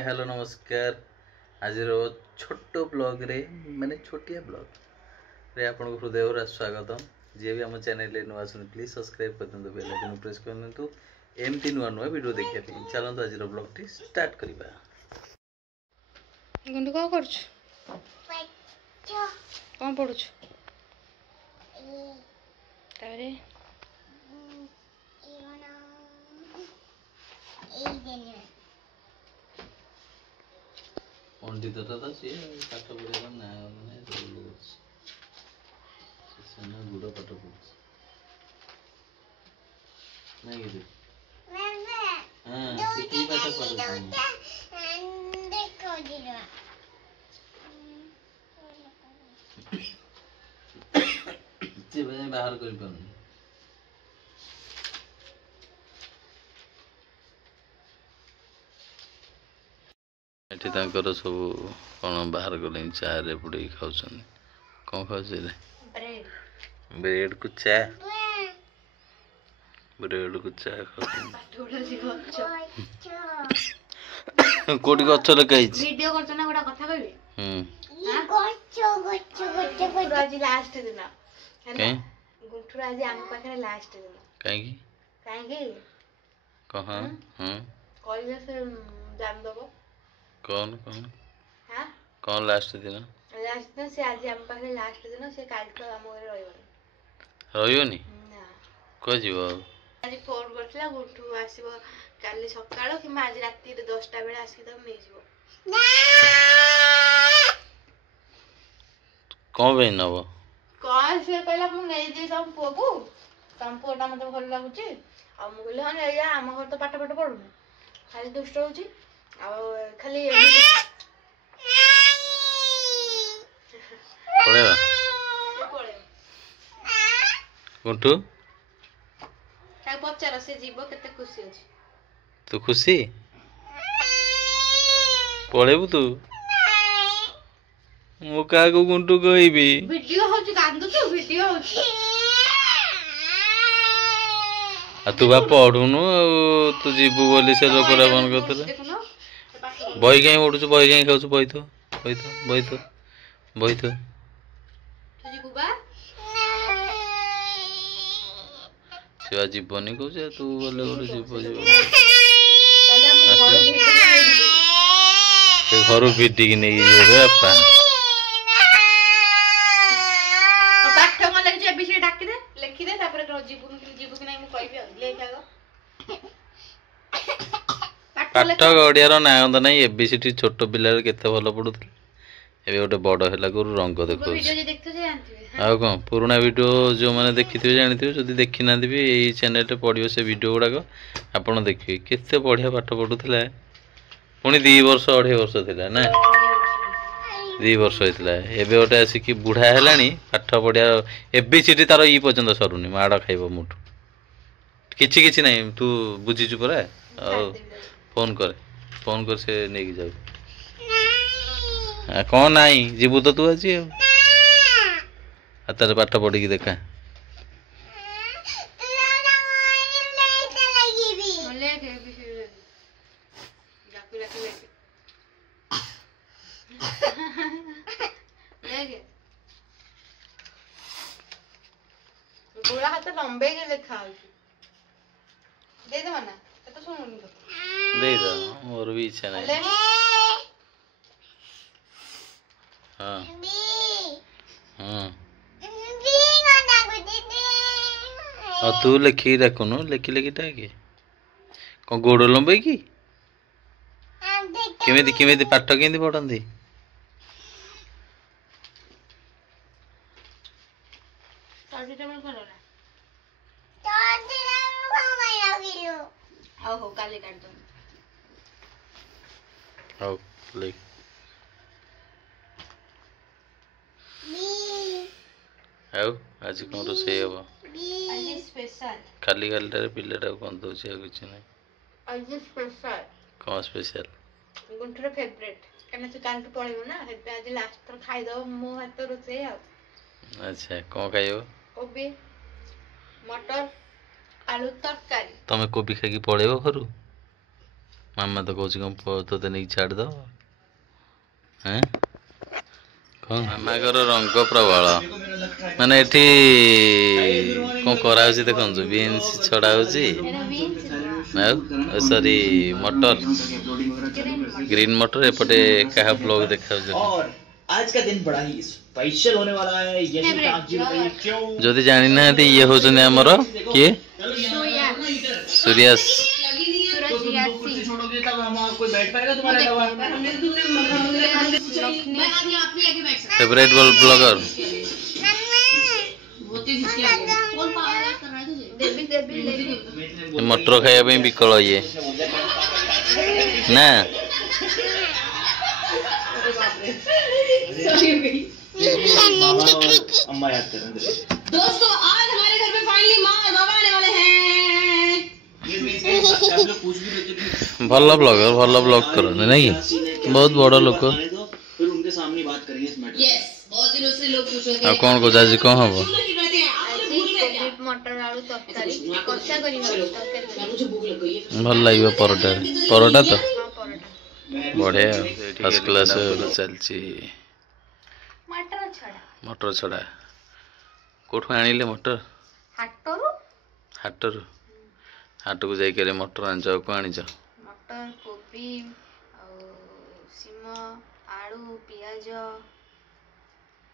Hi hello नमस्कार। आज छोट ब्लॉग रे माने छोटिया ब्लॉग रे आपन हृदय स्वागतम। जी भी आम चैनल नुआ सुन प्लीज सब्सक्राइब कर दिंतु, बेल आइकन प्रेस कर दिंतु। एमती नुआ नुआ वीडियो देखिया पे चलंतु आज ब्लॉग टी स्टार्ट करबा। गुंडू का करछ कौन पढुछ तारे पंडित तो सी पाठ पढ़ा ना माने रोल से ना गुड़ पाठ पढ़छ नहीं रे हां से की पाठ पढ़छ से बाहर कर पानी एठी तांकर सब कौन बाहर गले चाय रे बुड़े खाउछन। कौन खाउछ रे? ब्रेड। ब्रेड को चाय। ब्रेड को चाय खाउछन। कोटी गछ लगाइछ। वीडियो करछ ना गोटा कथा कहबे। गछ आज लास्ट दिन है। गुंठुर आज आम पाखरे लास्ट दिन। काई कहां कहले से जान दबो कौन हां कौन लास्ट दिन से आज आम पाखरे लास्ट दिन से काल को आम घरे रहियोनी ना को जीवो आज फोन करथला गुंठु आसीबो काली सकाळ कि आज राती 10टा बेला आसी त नै जीवो कौन बे नबो कौन से कहला मु नै जे तम पोबू तम पोटा मते भल लागुची आ मु कहले हन या आम घर तो पाठ पढुनी खाली दुष्ट होची आ खाली पळेवा गुंटू काय पचार से जीव केते खुशी अछि तू खुशी पळेबू तू मु का को गुंटू कहबी वीडियो होची कांदू तू वीडियो होची आ तू बा पढुनु तू जीबू बोली से लोकरा बन करतले बही काई उडुछ बही काई खाउछ बही तो तुझी बुबा सेवा जीवनी कहछ तू बोले उड जीव कहला मु घर वीडियो से घर भिडी की नै रे बापा पाठ म लगे जे विषय डाकी दे लिखि दे तापर जीबू कि नै मु कहबी लेख आगो पाठ गड़ियार ना ना एबीसीडी छोट पिलार केते भल पड़ुथि एबे गोटे बड़ हैला गुरु रंग देखो आ कौन पुराना वीडियो जो मैंने देखी जानते जदि देखी ना भी यही चैनल पड़ो से वीडियो गुड़ाक आपड़ देखिए केते बढ़िया पाठ पढ़ुला पुणी 2 वर्ष 2.5 वर्ष थिला ना 2 वर्ष होता एबे गोटे आसिक बुढ़ा है पाठ पढ़िया एबीसीडी तार ई पर्यंत सरुनी माड़ खाइब मुठू किछि किछि नहीं तू बुझीचु परा फोन कर से नहीं जाऊ कौन नाई जीवु तो तू आज तार पाठ पढ़ी देखा गोड़ा हाथ लंबे के देखा दे दे मना तो सुनुनी तो दे दो मोर भी इच्छा नहीं हां हां और तू लिखी रखुनु लिखी टाके कौन गोड़ लंबे की केमिति पाठ केमिति पढ़ंदी हो काले काट दो हो लिख आओ आज कौन रोसे हबो आज स्पेशल खाली टारे पिलेटा कौन दउछ आ किछ नै आज स्पेशल कौन स्पेशल गुंठुर फेवरेट कने तू काल तो पळेबो ना हेते आज लास्ट तर खाइ दो मो हाथ रोसे आ अच्छा कौन खाइबो कोबी मटर आलू तरकारी तमे कोबी खाकी पळेबो घरु ମାମା ତ କହୁଛି କ'ଣ ପୁଅ ତୋତେ ନେଇକି ଛାଡ଼ିଦବ। ହେଁ କ'ଣ ମାମାଙ୍କର ରଙ୍ଗ ପ୍ରବଳ। ମାନେ ଏଠି କ'ଣ କରାହେଉଛି ଦେଖନ୍ତୁ, ବିନ୍ସ ଛଡ଼ା ହେଉଛି ଆଉ ସରି ମଟର, ଗ୍ରୀନ୍ ମଟର। ଏପଟେ କାହା ବ୍ଲଗ ଦେଖାଉଛି। आज का दिन बड़ा ही स्पेशल होने वाला है। यही आप जी बताइए क्यों? ଯଦି ଜାଣିନାହାନ୍ତି ଇଏ ହଉଛନ୍ତି ଆମର କିଏ? सूर्यास। छोड़ोगे तब हम कोई बैठ पाएगा तुम्हारे अलावा? Favourite blogger. मटर खाया विकल ये ना अम्मा याद कर रहे हैं। दोस्तों आज हमारे घर पे फाइनली माँ और बाबा आने वाले हैं। भल ब्लॉगर, भल ब्लॉग करते नहीं कि बहुत बड़ लोक। फिर उनके सामने बात करेंगे इस मैटर। यस, बहुत दिनों से लोग पूछ रहे थे। आ कौन को जाजी कौन हम मटर आलू तरकारी कच्चा करी तरकारी मुझे भूख लग गई है। भल लगे परोटा परोटा तो हाँ परोटा बढ़िया फर्स्ट क्लास चलची। मटर छड़ा मटर छड़ा कोठु आनिले मटर? हाटरू हाटरू हाट को जाइके मटर आनिच को आनिच? मटर कोबी सिम आलू पियाज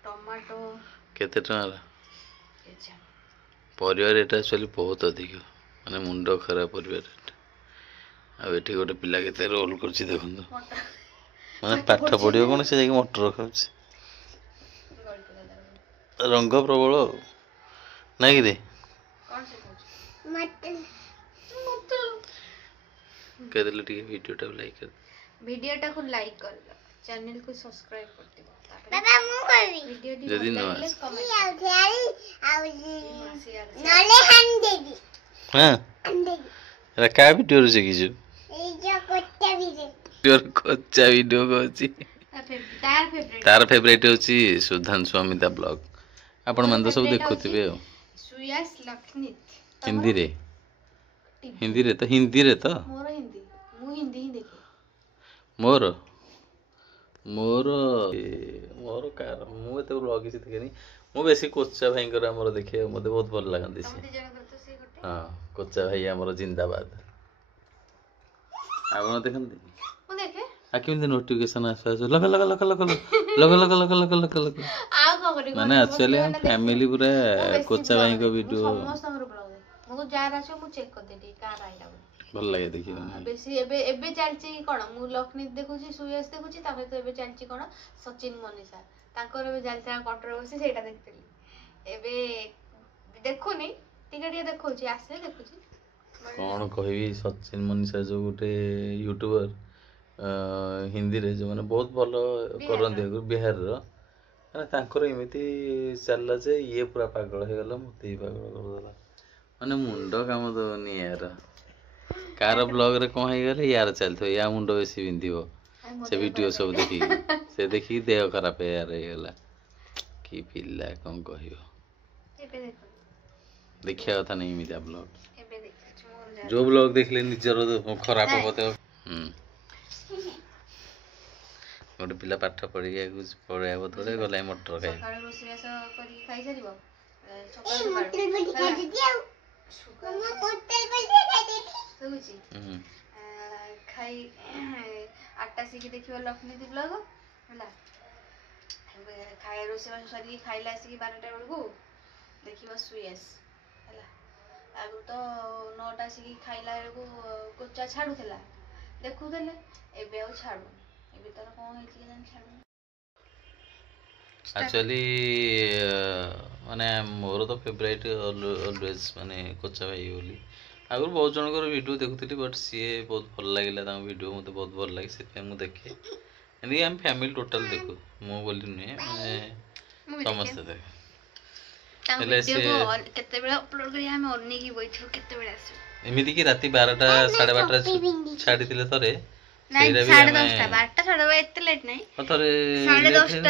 टमाटो। केते टंकार परिवार रेट? एक्चुअली बहुत अधिक माने मुंड खराब परिवार रेट। आ एठी गोटे पिला केते रोल करछि देखंतु, माने पाठ पढियो कोन से जाके मटर खाउछि। रंग प्रबल ना कि रे कहदेले टिके वीडियोटा लाइक कर, वीडियोटा को लाइक कर दो, चैनल को सब्सक्राइब कर दो। बाबा मु करबी वीडियो दी जदी न नले हम देबी। हां एरा का वीडियो रे सिखिछु? ए जो कोट्टा भी दे वीडियो कच्चा वीडियो कहछि। तार फेवरेट होछि सुधांशु अमिता ब्लॉग। आपण मन तो सब देखुथिबे हो। सुयस लखनित हिंदी रे हिंदी रे तो मोर हिंदी मु हिंदी ही देखि मोर मोर मोर कार मु एते ब्लॉग किसी देखेनी। मु बेसी कोच्चा भाई कर हमर देखे मते बहुत भल लागंती से। हां कोच्चा भाई हमर जिंदाबाद। आपण देखंती मु देखे आ केमते नोटिफिकेशन आसा लग लग लग लग लग लग लग लग लग लग लग आ को करी माने एक्चुअली हम फैमिली पूरा कोच्चा भाई को वीडियो समस्त हमर ब्लॉग मु जार आछो मु चेक कर देती का आइला भल लागे देखियो। बेसी एबे एबे चलची कोन मु लखनित देखुची सुयस देखुची तामे तो एबे चलची कोन सचिन मनीषा तांकर एबे जालता कंट्रोवर्सी सेटा देखतली। एबे देखुनी टिके टिके देखुची आसे देखुची कौन कहबी सचिन मनीषा जो गोटे यूट्यूबर हिंदी रे जो माने बहुत भलो करंदी बिहार रो माने तांकर एमिति चलला जे ये पूरा पागल हे गला मते ही पागल कर देला माने मुंड काम दोनी यार। कार ब्लॉग रे कोन हे गले यार चलथो या मुंड बेसी बिंदिबो से वीडियो सब देखी देह खराब है यार हे गला की पिल्ला कोन कहियो। एबे देखो देखिया कथा नहीं मिता ब्लॉग एबे देखछ मोर जा जो ब्लॉग देखले निजर खराब हो तो गोटे पिला पाठ पढ़ी पढ़ाया बदले गला मटर खाए सकाळ रोषेस करी खाई सारिबो होटल पे खा दे दिया मम्मा होटल पे खा दे सुची खाई 8टा सिकी देखिबो लखनित ब्लॉग होला खाए रोषेस सरी खाइला सिकी 12टा बेलको देखिबो सुयस होला आगु तो 9टा सिकी खाइला बेलको कोचा छाडुथला देखुथले एबे आ छाडू एबे तर कोन हेति जान छाडू। एक्चुअली माने मोर तो फेवरेट ऑलवेज माने कोचा भाई बोली आगु बहुत जनकर वीडियो देखुथली बट सी बहुत भल लागिला ता वीडियो मते बहुत भल लागे से मु देखे एनी हम फैमिली टोटल देखु मु बोली नुए माने समस्त देख हेले से केते बेला अपलोड करी हम ओन्नी की बैठो केते बेला आसु एमिति की राती 12टा 12:30 छाडी दिले तरे नहीं 10:30 12टा 12:30 एते लेट नहीं तरे 10:30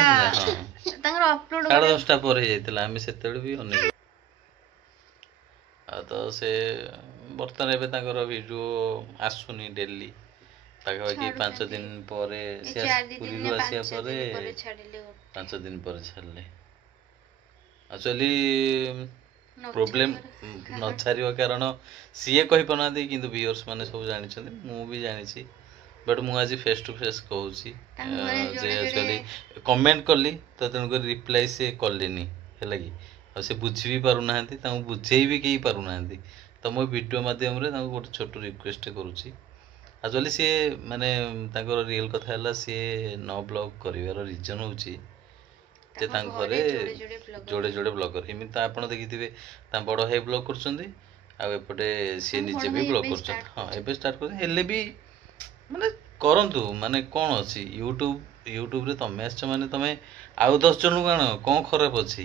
तांगर अपलोड 10:30 पर हे जाइतला हम सेतेबे भी ओन्नी आ तो से बर्तन एबे तांगर वीडियो आसुनी डेली ପାଖାପାଖି 5 ଦିନ ପରେ ସେ ପୁରୀରୁ ଆସିବା ପରେ ଛାଡ଼ିଲେ 5 ଦିନ ପରେ ଛାଡ଼ିଲେ। ଆକ୍ଚୁଆଲି ପ୍ରୋବ୍ଲେମ୍ ନ ଛାଡ଼ିବ କାରଣ ସିଏ କହିପାରୁନାହାନ୍ତି କିନ୍ତୁ ଭିଉଅର୍ସ ମାନେ ସବୁ ଜାଣିଛନ୍ତି, ମୁଁ ବି ଜାଣିଛି। ବଟ୍ ମୁଁ ଆଜି ଫେସ୍ ଟୁ ଫେସ୍ କହୁଛି ଯେ ଆକ୍ଚୁଆଲି କମେଣ୍ଟ କଲି ତ ତେଣୁକରି ରିପ୍ଲାଏ ସେ କଲେନି ହେଲା କି, ଆଉ ସେ ବୁଝି ବି ପାରୁନାହାନ୍ତି, ତାଙ୍କୁ ବୁଝେଇ ବି କେହି ପାରୁନାହାନ୍ତି। ତ ମୁଁ ଭିଡ଼ିଓ ମାଧ୍ୟମରେ ତାଙ୍କୁ ଗୋଟେ ଛୋଟ ରିକ୍ୱେଷ୍ଟ କରୁଛି। ଆକ୍ଚୁଆଲି ସିଏ ମାନେ ତାଙ୍କର ରିଏଲ୍ କଥା ହେଲା ସିଏ ନ ବ୍ଲଗ୍ କରିବାର ରିଜନ୍ ହେଉଛି ଯେ ତାଙ୍କ ଘରେ ଯୋଡ଼େ ଯୋଡ଼େ ବ୍ଲଗର। ଏମିତି ତ ଆପଣ ଦେଖିଥିବେ ତାଙ୍କ ବଡ଼ ଭାଇ ବ୍ଲଗ୍ କରୁଛନ୍ତି ଆଉ ଏପଟେ ସିଏ ନିଜେ ବି ବ୍ଲଗ୍ କରୁଛନ୍ତି। ହଁ ଏବେ ଷ୍ଟାର୍ଟ କରୁଛନ୍ତି, ହେଲେ ବି ମାନେ କରନ୍ତୁ, ମାନେ କ'ଣ ଅଛି ୟୁଟ୍ୟୁବରେ ତମେ ଆସିଛ ମାନେ ତମେ ଆଉ 10 ଜଣଙ୍କୁ ଆଣ, କ'ଣ ଖରାପ ଅଛି?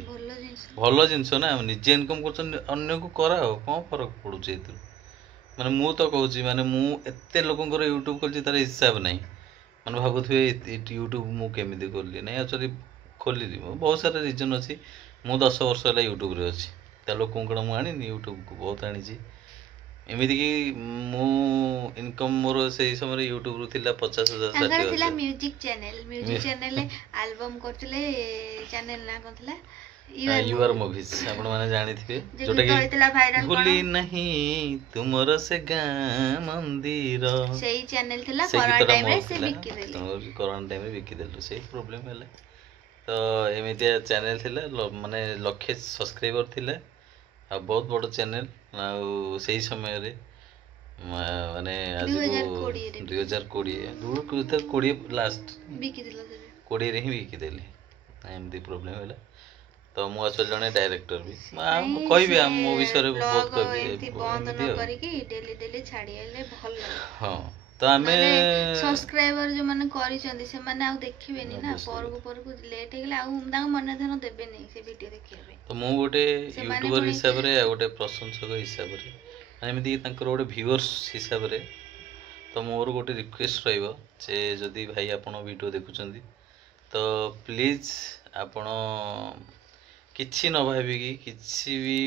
ଭଲ ଜିନିଷ ନା, ନିଜେ ଇନକମ୍ କରୁଛନ୍ତି, ଅନ୍ୟକୁ କରାଅ, କ'ଣ ଫରକ ପଡ଼ୁଛି ଏଥିରୁ? ମାନେ ମୁଁ ତ କହୁଛି ମାନେ ମୁଁ ଏତେ ଲୋକଙ୍କର ୟୁଟ୍ୟୁବ୍ ଖୋଲିଛି ତାର ହିସାବ ନାହିଁ। ମାନେ ଭାବୁଥିବେ ୟୁଟ୍ୟୁବ୍ ମୁଁ କେମିତି ଖୋଲିଲି, ନାହିଁ ଆକ୍ଚୁଆଲି ଖୋଲିଲି ବହୁତ ସାରା ରିଜନ୍ ଅଛି। ମୁଁ 10 ବର୍ଷ ହେଲା ୟୁଟ୍ୟୁବରେ ଅଛି, ତା ଲୋକଙ୍କୁ କ'ଣ ମୁଁ ଆଣିନି? ୟୁଟ୍ୟୁବକୁ ବହୁତ ଆଣିଛି। ଏମିତିକି ମୁଁ ଇନକମ୍ ମୋର ସେଇ ସମୟରେ ୟୁଟ୍ୟୁବରୁ ଥିଲା 50,000 ତାଙ୍କର ଥିଲା ମ୍ୟୁଜିକ୍ ଚ୍ୟାନେଲ୍ ଆଲବମ୍ କରୁଥିଲେ। ଚ୍ୟାନେଲ୍ ନାଁ କ'ଣ ଥିଲା? ୟୁଆର୍ ମୁଭିଜ୍, ଆପଣମାନେ ଜାଣିଥିବେ, ଯୋଉଟାକି ଭୁଲି ନାହିଁ ତୁମର ସେ ଗାଁ ମନ୍ଦିର, ସେଇ ଚ୍ୟାନେଲ୍ ଥିଲା। ସେ କରୋନା ଗୀତଟା ଟାଇମ୍ରେ ମୋର ସେ ଥିଲା। ବିକିଦେଲେ। କରୋନା ଟାଇମ୍ରେ ବିକିଦେଲୁ, ସେଇ ପ୍ରୋବ୍ଲେମ୍ ହେଲା। ତ ଏମିତିଆ ଚ୍ୟାନେଲ୍ ଥିଲା, ମାନେ 1,00,000 ସବସ୍କ୍ରାଇବର୍ ଥିଲା ଆଉ ବହୁତ ବଡ଼ ଚ୍ୟାନେଲ୍। ଆଉ ସେଇ ସମୟରେ ମାନେ ଆଜିକୁ 2020 ଲାଷ୍ଟ 20ରେ ହିଁ ବିକିଦେଲି। ଏମିତି ପ୍ରୋବ୍ଲେମ୍ ହେଲା। ତ ମୁଁ ଆକ୍ଚୁଆଲି ଜଣେ ଡାଇରେକ୍ଟର ବି, କହିବି ମୋ ବିଷୟରେ ବହୁତ କହିବି ଏମିତି ଆଉ। ହଁ ତ ଆମେ ସବସ୍କ୍ରାଇବର ଯୋଉମାନେ କରିଛନ୍ତି ସେମାନେ ଆଉ ଦେଖିବେନି ନା, ପରକୁ ଲେଟ୍ ହେଇଗଲେ ଆଉ ତାଙ୍କ ମନ ଧ୍ୟାନ ଦେବେନି ସେ ଭିଡ଼ିଓ ଦେଖିବା ପାଇଁ। ତ ମୁଁ ଗୋଟେ ୟୁଟ୍ୟୁବର ହିସାବରେ ଆଉ ଗୋଟେ ପ୍ରଶଂସକ ହିସାବରେ, ଏମିତିକି ତାଙ୍କର ଗୋଟେ ଭିଉଅର୍ସ ହିସାବରେ, ତ ମୋର ଗୋଟେ ରିକ୍ୱେଷ୍ଟ ରହିବ ଯେ ଯଦି ଭାଇ ଆପଣ ଭିଡ଼ିଓ ଦେଖୁଛନ୍ତି ତ ପ୍ଲିଜ୍ ଆପଣ କିଛି ନ ଭାବିକି କିଛି ବି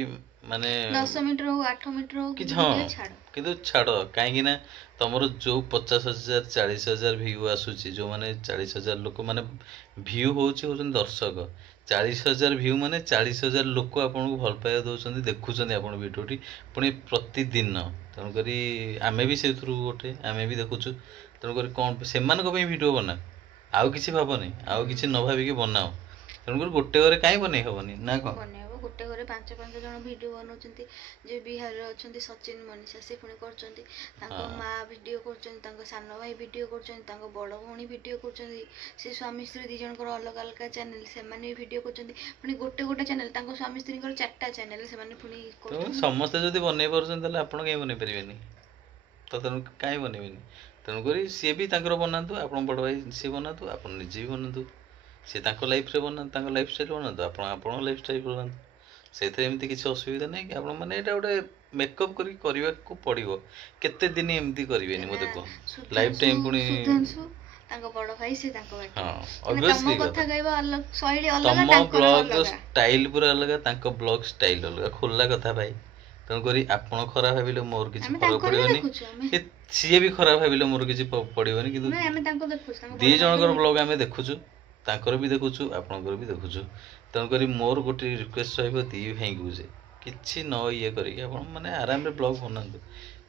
ମାନେ 10 ମିନିଟ୍ ହଉ 8 ମିନିଟ୍ ହଉ କିଛି, ହଁ କିନ୍ତୁ ଛାଡ଼, କାହିଁକି ନା ତମର ଯୋଉ 50,000 40,000 ଭିଉ ଆସୁଛି, ଯୋଉମାନେ 40,000 ଲୋକ ମାନେ ଭିଉ ହଉଛନ୍ତି ଦର୍ଶକ, 40,000 ଭିଉ ମାନେ 40,000 ଲୋକ ଆପଣଙ୍କୁ ଭଲ ପାଇବା ଦେଉଛନ୍ତି, ଦେଖୁଛନ୍ତି ଆପଣ ଭିଡ଼ିଓଟି ପୁଣି ପ୍ରତିଦିନ। ତେଣୁକରି ଆମେ ବି ସେଥିରୁ ଗୋଟେ, ଆମେ ବି ଦେଖୁଛୁ। ତେଣୁକରି କ'ଣ ସେମାନଙ୍କ ପାଇଁ ଭିଡ଼ିଓ ବନା, ଆଉ କିଛି ଭାବନି, ଆଉ କିଛି ନ ଭାବିକି ବନାଅ। ତେଣୁକରି ଗୋଟେ ଘରେ କାହିଁ ବନେଇ ହବନି ନା କ'ଣ? ଗୋଟେ ଘରେ 5 ଜଣ ଭିଡ଼ିଓ ବନାଉଛନ୍ତି। ଯେ ବିହାରରେ ଅଛନ୍ତି ସଚିନ ମନୀଷା, ସେ ପୁଣି କରୁଛନ୍ତି। ତାଙ୍କ ମା ଭିଡ଼ିଓ କରୁଛନ୍ତି, ତାଙ୍କ ସାନ ଭାଇ ଭିଡ଼ିଓ କରୁଛନ୍ତି, ତାଙ୍କ ବଡ଼ ଭଉଣୀ ଭିଡ଼ିଓ କରୁଛନ୍ତି। ସେ ସ୍ୱାମୀ ସ୍ତ୍ରୀ 2 ଜଣଙ୍କର ଅଲଗା ଅଲଗା ଚ୍ୟାନେଲ୍, ସେମାନେ ବି ଭିଡ଼ିଓ କରୁଛନ୍ତି। ପୁଣି ଗୋଟେ ଚ୍ୟାନେଲ୍, ତାଙ୍କ ସ୍ୱାମୀ ସ୍ତ୍ରୀଙ୍କର 4ଟା ଚ୍ୟାନେଲ୍ ସେମାନେ ପୁଣି କରୁଛନ୍ତି। ସମସ୍ତେ ଯଦି ବନେଇ ପାରୁଛନ୍ତି ତାହେଲେ ଆପଣ କାହିଁ ବନେଇ ପାରିବେନି? ତ ତେଣୁ କାହିଁ ବନେଇବେନି? ତେଣୁକରି ସିଏ ବି ତାଙ୍କର ବନାନ୍ତୁ, ଆପଣ ବଡ଼ ଭାଇ ସିଏ ବନାନ୍ତୁ, ଆପଣ ନିଜେ ବି ବନାନ୍ତୁ। ସିଏ ତାଙ୍କ ଲାଇଫ୍ରେ ବନାନ୍ତୁ, ତାଙ୍କ ଲାଇଫଷ୍ଟାଇଲ୍ ବନାନ୍ତୁ, ଆପଣ ଆପଣଙ୍କ ଲାଇଫଷ୍ଟାଇଲ୍ ବନାନ୍ତୁ। ସେଇଥିରେ ଏମିତି କିଛି ଅସୁବିଧା ନାହିଁ କି। ଆପଣ ମାନେ ଏଇଟା ଗୋଟେ ମେକଅପ୍ କରିକି କରିବାକୁ ପଡ଼ିବ। କେତେ ଦିନ ଏମିତି କରିବେନି ମୋତେ କୁହ, ଲାଇଫ୍ ଟାଇମ୍ ପୁଣି ତାଙ୍କ ବଡ଼ ଭାଇ ସେ ତାଙ୍କ ଭାଇ। ହଁ ଅବଭିୟସଲି କଥା କହିବା ଶୈଳୀ ଅଲଗା, ତମ ତାଙ୍କର ବ୍ଲଗ୍ ଅଲଗା, ଷ୍ଟାଇଲ୍ ପୁରା ଅଲଗା, ତାଙ୍କ ବ୍ଲଗ୍ ଷ୍ଟାଇଲ୍ ଅଲଗା, ଖୋଲା କଥା ଭାଇ। ତେଣୁକରି ଆପଣ ଖରାପ ଭାବିଲେ ମୋର କିଛି ଫରକ ପଡ଼ିବନି, ସିଏ ବି ଖରାପ ଭାବିଲେ ମୋର କିଛି ପଡ଼ିବନି। କିନ୍ତୁ 2 ଜଣଙ୍କର ବ୍ଲଗ୍ ଆମେ ଦେଖୁଛୁ, ତାଙ୍କର ବି ଦେଖୁଛୁ, ଆପଣଙ୍କର ବି ଦେଖୁଛୁ। ତେଣୁକରି ମୋର ଗୋଟେ ରିକ୍ୱେଷ୍ଟ ରହିବ 2 ଭାଇଙ୍କୁ ଯେ କିଛି ନ ଇଏ କରିକି ଆପଣ ମାନେ ଆରାମରେ ବ୍ଲଗ୍ ବନାନ୍ତୁ।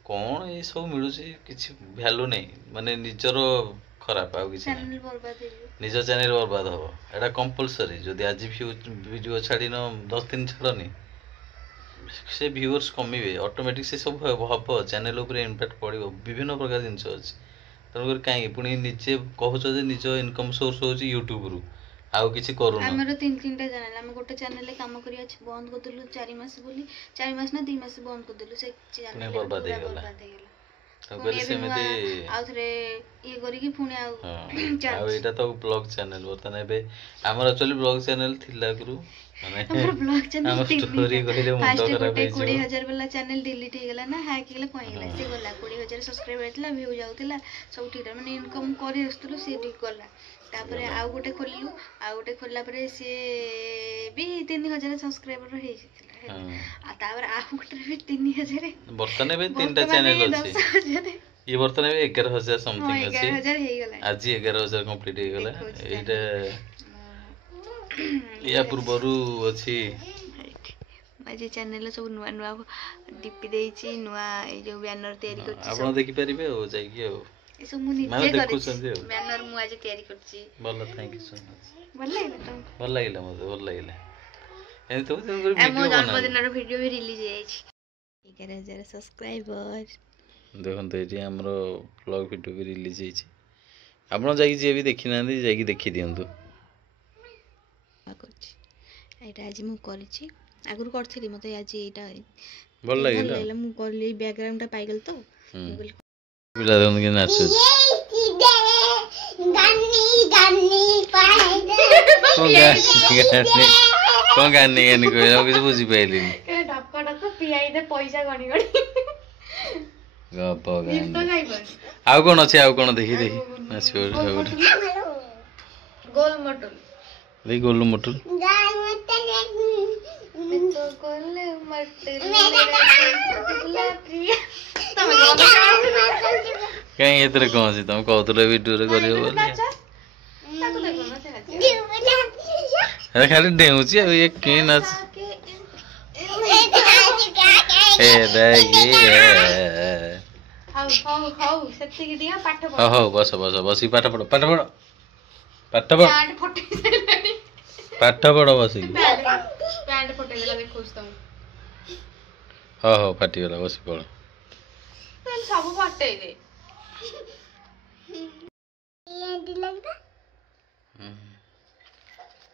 କ'ଣ ଏସବୁ ମିଳୁଛି, କିଛି ଭ୍ୟାଲୁ ନାହିଁ। ମାନେ ନିଜର ଖରାପ, ଆଉ କିଛି ନାହିଁ। ନିଜ ଚ୍ୟାନେଲ୍ ବର୍ବାଦ ହେବ, ଏଇଟା କମ୍ପଲସରି। ଯଦି ଆଜି ଭିଡ଼ିଓ ଛାଡ଼ିନ 10 ଦିନ ଛାଡ଼ନି, ସେ ଭିଉଅର୍ସ କମିବେ ଅଟୋମେଟିକ୍, ସେ ସବୁ ହେବ, ଚ୍ୟାନେଲ୍ ଉପରେ ଇମ୍ପାକ୍ଟ ପଡ଼ିବ, ବିଭିନ୍ନ ପ୍ରକାର ଜିନିଷ ଅଛି। ତେଣୁକରି କାହିଁକି ପୁଣି ନିଜେ କହୁଛ ଯେ ନିଜ ଇନକମ୍ ସୋର୍ସ ହେଉଛି ୟୁଟ୍ୟୁବରୁ, ଆଉ କିଛି କରୁନ। ଆମର 3ଟା ଚ୍ୟାନେଲ୍, ଆମେ ଗୋଟେ ଚ୍ୟାନେଲ୍ରେ କାମ କରିବା ବନ୍ଦ କରିଦେଲୁ 4 ମାସ ବୋଲି, 4 ମାସ ନା 2 ମାସ ବନ୍ଦ କରିଦେଲୁ, ସେ ଚ୍ୟାନେଲ୍ ବର୍ବାଦ ହେଇଗଲା। ତେଣୁକରି ସେମିତି ଆଉଥରେ ଇଏ କରିକି ପୁଣି ଆଉ ଏଇଟା ତ ବ୍ଲଗ୍ ଚ୍ୟାନେଲ୍ ବର୍ତ୍ତମାନ। ଏବେ ଆମର ଆକ୍ଚୁଆଲି ବ୍ଲଗ୍ ଚ୍ୟାନେଲ୍ ଥିଲା ଆଗରୁ, ମାନେ ବ୍ଲଗ୍ ଚ୍ୟାନେଲ୍ ଷ୍ଟୋରି କହିଲେ ମୁଣ୍ଡ ଖରାପ ହେଇଯିବ। 20,000 ବାଲା ଚ୍ୟାନେଲ୍ ଡିଲିଟ୍ ହେଇଗଲା ନା, ହ୍ୟାକ୍ ହେଇଗଲା, କ'ଣ ହେଇଗଲା, ସେ ଗଲା। 20,000 ସବସ୍କ୍ରାଇବର୍ ଥିଲା, ଭିଉ ଯାଉଥିଲା, ସବୁ ଠିକ୍ ଥିଲା, ମାନେ ଇନକମ୍ କରି ଆସୁଥିଲୁ, ସିଏ ବି ଗଲା। ତାପରେ ଆଉ ଗୋଟେ ଖୋଲିଲୁ, ଆଉ ଗୋଟେ ଖୋଲିଲା ପରେ ସିଏ ବି 3,000 ସବସ୍କ୍ରାଇବର୍ ହେଇଯାଇଥିଲା। ଆଉ ତାପରେ ଆଉ ଗୋଟେ ବି 3,000, ବର୍ତ୍ତମାନ ଏବେ 3ଟା ଚ୍ୟାନେଲ୍ ଅଛି। ये बर्तन भी 11,000 ହଁ समथिंग अच्छी 11,000 ହେଇଗଲାଣି आज 11,000 कंप्लीट हो गला देखो जी, एटा या पूर्वरु अछि ମୁଁ ଆଜି ଚ୍ୟାନେଲରେ ସବୁ ନୂଆ ନୂଆ ଡିପି ଦେଇଛି ନୂଆ ଏଇ ଯୋଉ ବ୍ୟାନର ତିଆରି କରିଛି ଆପଣ ଦେଖି ପାରିबे ଆଉ जाई कि ଆଉ ଏସବୁ ମୁଁ ମାନେ ନିଜେ ଦେଖୁଛନ୍ତି କରିଛି ଆଉ। ବ୍ୟାନର ମୁଁ ଆଜି ତିଆରି କରିଛି ଭଲ थैंक यू सो मच ଭଲ ଲାଗିଲା ତମକୁ ଭଲ ଲାଗିଲା ମତେ ଭଲ ଲାଗିଲା ଏମିତି ତ ତେଣୁ କରି ମୋ ଭିडिଓ ବନା ଜନ୍ମଦିନର ଭିଡିଓ ବି ରିଲିଜ ହେଇଯାଇଛି 11,000 ସବସ୍କ୍ରାଇବର ଦେଖନ୍ତୁ ଏଠି ଆମର ବ୍ଲଗ ଭିडिଓ ବି ରିଲିଜ ହେଇଛି ଆପଣ ଯାଇକି ଯିଏ ବି ଦେଖି ନାହାନ୍ତି ଯାଇକି ଦେଖି ଦିଅନ୍ତୁ କରୁଛି ଏଇଟା ଆଜି ମୁଁ କରିଛି ଆଗରୁ କରିଥିଲି ମତେ ଆଜି ଏଇଟା ଭଲ ଲାଗିଲା ମୁଁ କଲି ଏଇ ବ୍ୟାକଗ୍ରାଉଣ୍ଡଟା ପାଇଗଲି ତ ମୁଁ କହିଲି ପିଲା ଦେଖନ୍ତୁ କି ନାଚୁଛି କଣ ଗାନି ଗାନି କହିଲେ ଆଉ କିଛି ବୁଝିପାରିଲିନି ଡକ ଡକ ପିଆଇ ଦେ ପଇସା ଗଣି ଗଣି ଗପ ଗୀତ ଗାନି ଗାଇବନି ଆଉ କଣ ଅଛି ଆଉ କଣ ଦେଖି ଦେଖି ନାଚିବ ଗୋଲ ମଟୁଲ ଦେଖି ଗୋଲୁ ମୋଟୁଲ तो गोल मटुल मेरा गुला प्रिया तमे गाना କାଇଁ ଏଥିରେ କଣ ଅଛି ତମେ କହୁଥିଲ ଭିଡିଓରେ କରିବ ବୋଲି ତାକୁ ଦେଖ ନା ସେ ନାଚି ଆରେ ଖାଲି ଡେଉଁଛି ଆଉ ଇଏ କି ନାଚ ଏ ଦେଖି ହଉ ସେତିକି ଦିଅ ପାଠ ପଢ ହଉ ବସ ବସ ବସିକି ପାଠ ପଢ ପାଠ ପଢ ପାଠ ପଢ ପ୍ୟାଣ୍ଟ ଫଟେଇ ଦେଲାଣି ପାଠ ପଢ ବସିକି ପ୍ୟାଣ୍ଟ ଫଟେଇ ଦେଲା ଦେଖୁଛି ତମକୁ ହଉ ଫାଟିଗଲା ବସି ପଢ ସବୁ ଫଟେଇ ଦେ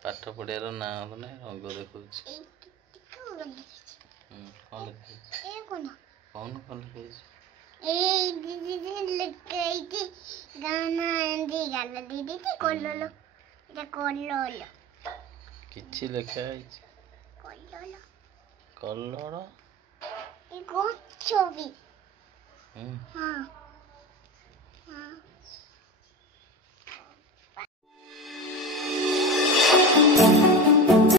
ପାଠ ପଢିବାର ନାଁ ହବ ନା ରଙ୍ଗ ଦେଖଉଛି କଣ ଲେଖାହେଇଛି କଣ ଲେଖାହେଇଛି କିଛି ଲେଖା ହେଇଛି କଲର ଛବି ହୁଁ ହଁ